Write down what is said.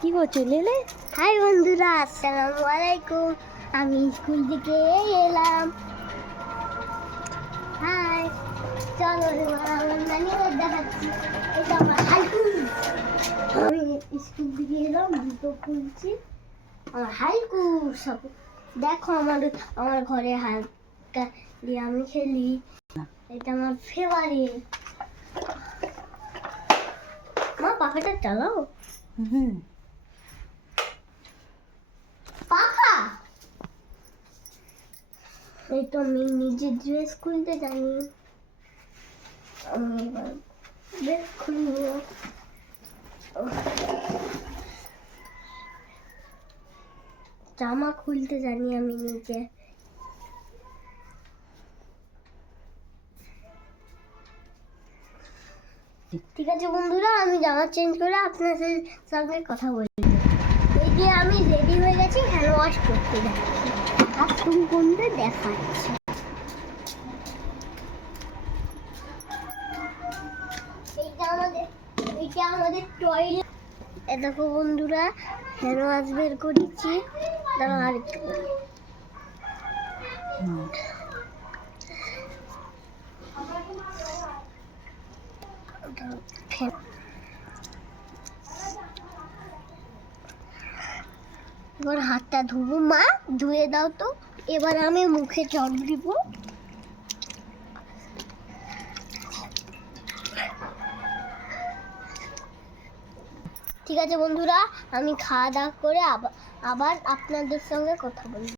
কি করছো লেলে? হাই বন্ধুরা, আসসালামু আলাইকুম। আমি স্কুল থেকে এলাম। হাই, চলো এবার আমার নানি ঘর দেখাচ্ছি। এটা আমার হাইকু। আমি স্কুল থেকে এলাম, জুতো খুলছি। আমার হাইকু সব দেখো, আমার ঘরে হালকা দিয়ে আমি খেলি। এটা আমার ফেভারিট। মা, পাখাটা চালাও। হুম। পাখা, এই তো আমি নিজে ড্রেস খুলতে জানি। আমি এবার ড্রেস খুলব। জামা খুলতে জানি আমি নিজে। ঠিক আছে বন্ধুরা, আমি জামা চেঞ্জ করে আপনাদের সঙ্গে কথা বলি। এই যে আমি রেডি হয়ে গেছি, হ্যান্ড ওয়াশ করতে যাচ্ছি। বাথরুম কোনটা দেখাচ্ছি। এইটা আমাদের টয়লেট। দেখো বন্ধুরা, হ্যান্ড ওয়াশ বের করেছি। দাঁড়াও আরেকটু করি। এবার হাতটা ধুবো। মা, ধুয়ে দাও তো। এবার আমি মুখে জল দিব। ঠিক আছে বন্ধুরা, আমি খাওয়া দাওয়া করে আবার আপনাদের সঙ্গে কথা বলবো।